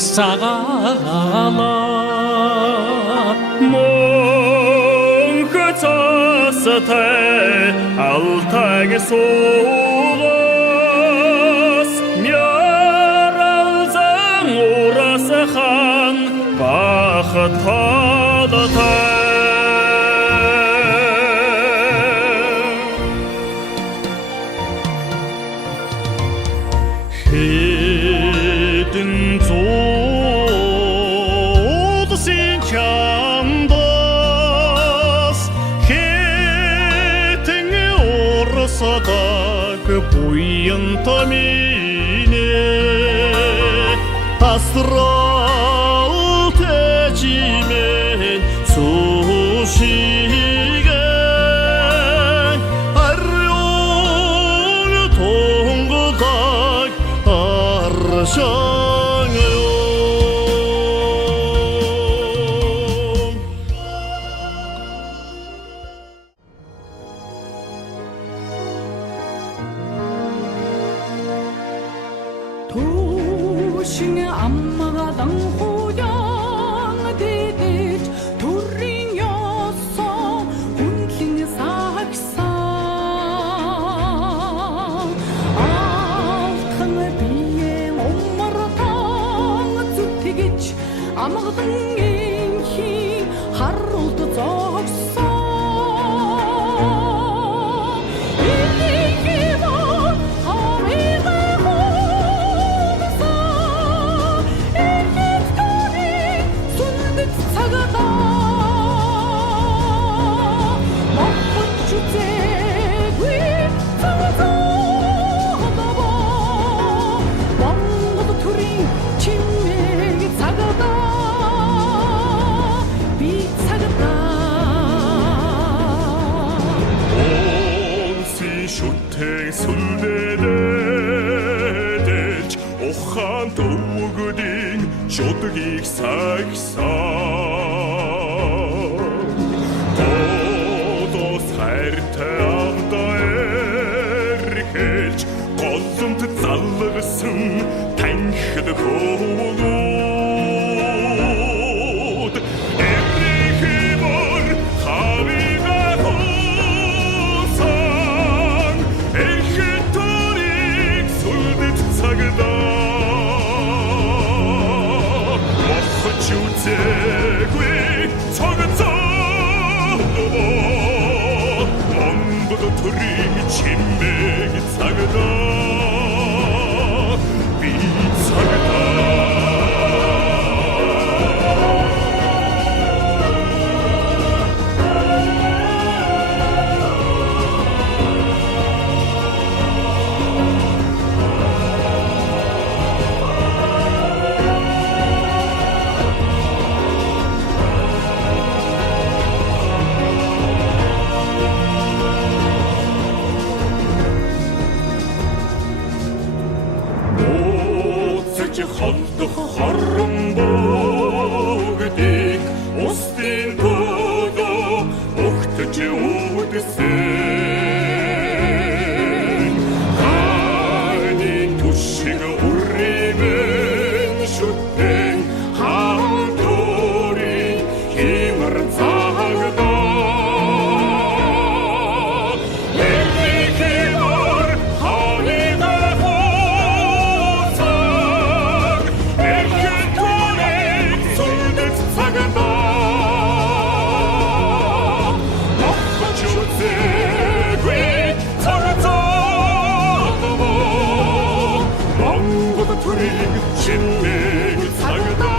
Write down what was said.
сагала монхоцостой алтайг суугас мярлзан урасхан бахад халатай хэдэн зуулсын чамдас хэтэн урсадаг буянта мине астрал тэжимен сушиген арён тонголаг аршанг요 도시의 안마가 당호양 대대 도링여서 혼킹 사학사 아우탕을 비행 엄마라탕 주택이치 아마가 등행히 하루도 적사 шүтэн сүлдэлэж ухаан төвгдийн шүдгийг сагсан тодос хайртай амдаа эрхэлж голомт залгсан танхид хөвгүүд эврихимор хавига 주제괴 청은자노 먼부도 둘이 진맥이 사그다 비사그다 холдох хорон бүгдийг устын төгөө өгтөж үүдсэн хайны түшиг үрэмэн шүтэн хаалтурын химэр цагдаа 진맥이 사그다